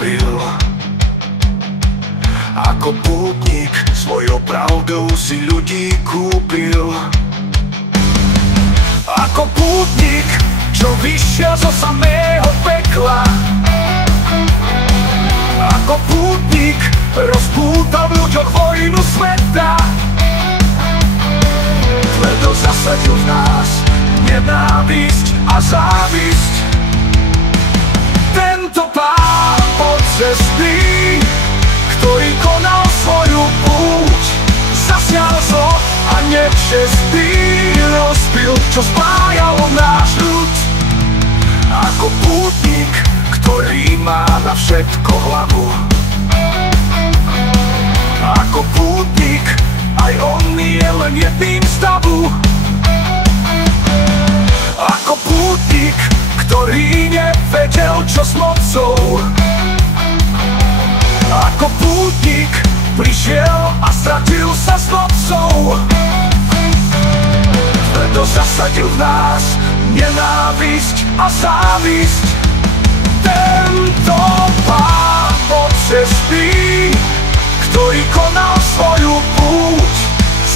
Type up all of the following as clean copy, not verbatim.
kúpil. Ako pútnik svojou pravdou si ľudí kúpil. Ako pútnik, čo vyšiel zo samého pekla. Ako pútnik rozpútal v ľuďoch vojnu sveta. Tvrdo zasadil v nás nenávisť a závisť. Tento pán podzestný, ktorý konal svoju púť, zasial zlo a nečestný, rozbil, čo spájalo náš ľud. Ako pútnik, ktorý má na všetko hlavu. Ako pútnik, aj on je len jedným z davu. Ako pútnik, ktorý nevedel, čo s mocou. Ako pútnik prišiel a stratil sa s nocou. Tvrdo zasadil v nás nenávisť a závisť. Tento pán podzestný, ktorý konal svoju púť,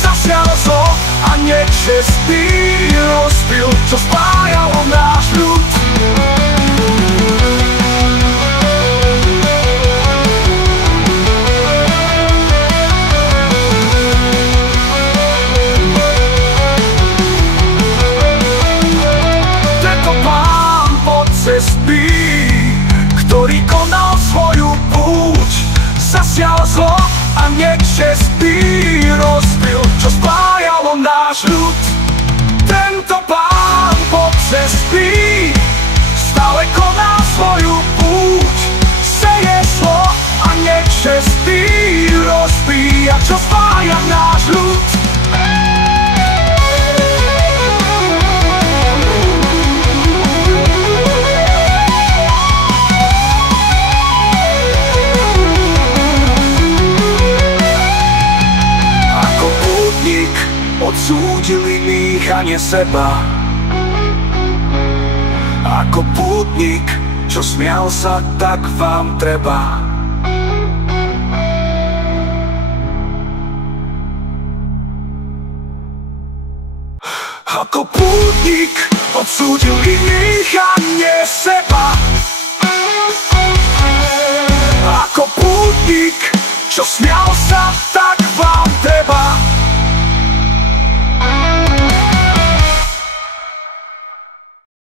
zasial zlo a nečestný, rozbil, čo spájalo náš ľud. Tento pán podzestný, ktorý konal svoju púť, zasial zlo a nečestný, rozbil, čo spájalo náš ľud. Tento pán podzestný stále koná svoju púť, seje zlo a nečestný, rozbíja, čo spája náš ľud. Odsúdil iných a nie seba. Ako pútnik, čo smial sa, tak vám treba. Ako pútnik, odsúdil iných a nie seba.